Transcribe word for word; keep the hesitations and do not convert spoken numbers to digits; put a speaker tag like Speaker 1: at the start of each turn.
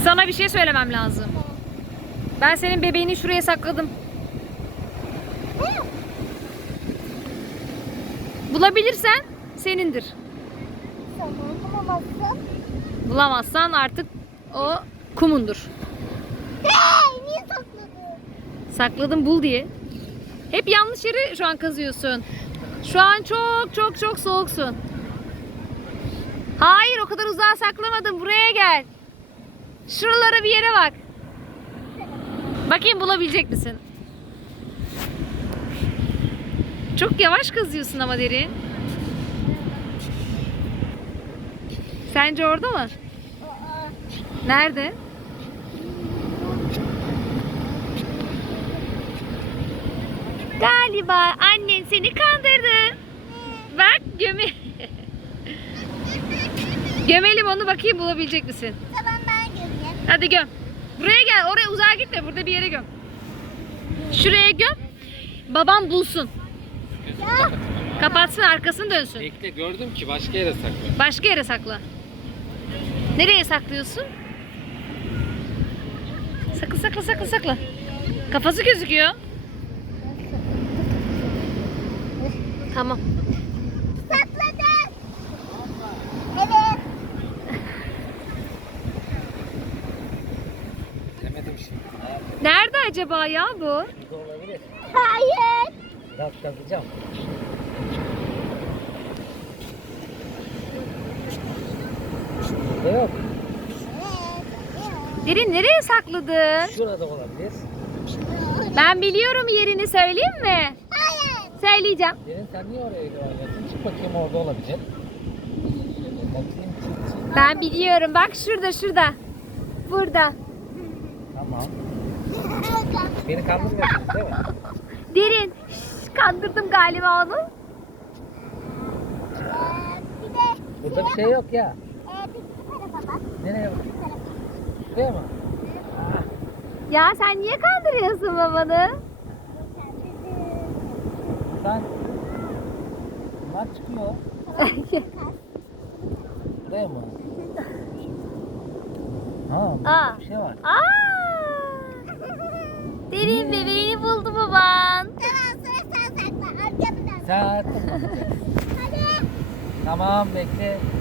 Speaker 1: Sana bir şey söylemem lazım. Ben senin bebeğini şuraya sakladım. Bulabilirsen senindir.
Speaker 2: Tamam, bulamazsın.
Speaker 1: Bulamazsan artık o kumundur.
Speaker 2: Hey, niye sakladın?
Speaker 1: Sakladım bul diye. Hep yanlış yeri şu an kazıyorsun. Şu an çok çok çok soğuksun. Hayır, o kadar uzağa saklamadım. Buraya gel. Şuralara bir yere bak. Bakayım bulabilecek misin? Çok yavaş kazıyorsun ama Derin. Sence orada mı? Nerede? Galiba annen seni kandırdı. Bak göme. Gömelim onu, bakayım bulabilecek misin?
Speaker 2: Tamam, ben göreyim.
Speaker 1: Hadi göm. Buraya gel. Oraya uzağa gitme. Burada bir yere göm. Şuraya göm. Babam bulsun.
Speaker 2: Ya.
Speaker 1: Kapatsın, arkasını dönsün.
Speaker 3: Bekle, gördüm ki başka yere sakla.
Speaker 1: Başka yere sakla. Nereye saklıyorsun? Sakla sakla sakla sakla. Kafası gözüküyor. Tamam.
Speaker 2: Sakladım. Evet.
Speaker 3: Demedim şimdi.
Speaker 1: Nerede acaba ya bu?
Speaker 3: Burada olabilir.
Speaker 2: Hayır.
Speaker 3: Biraz kazacağım. Burada yok.
Speaker 1: Derin, nereye sakladın?
Speaker 3: Şurada olabilir.
Speaker 1: Ben biliyorum yerini, söyleyeyim mi?
Speaker 2: Hayır.
Speaker 1: Söyleyeceğim.
Speaker 3: Derin, sen niye oraya gidiyorsun? Çık bakayım, orada olabilir. Bakayım, çık çık.
Speaker 1: Ben biliyorum. Bak şurada şurada. Burada.
Speaker 3: Tamam. Beni kandırmıyorsunuz değil mi?
Speaker 1: Derin. Şş, kandırdım galiba onu.
Speaker 2: Bir de
Speaker 3: Burada bir şey yok ya.
Speaker 2: e, bir bu tarafa bak.
Speaker 3: Nereye bak?
Speaker 2: Bu tarafa.
Speaker 3: Buraya mı?
Speaker 1: Ya sen niye kandırıyorsun babanı?
Speaker 3: Sen. Bunlar çıkıyor. Buraya mı? Ha, burada
Speaker 1: Aa.
Speaker 3: bir şey var.
Speaker 1: Aa! Derin, bebeğini buldu baban.
Speaker 2: Tamam, sonra sen sakla. Arkamı dön.
Speaker 3: Sen artık bakacaksın.
Speaker 2: Hadi.
Speaker 3: Tamam, bekle.